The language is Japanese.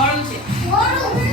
終わるん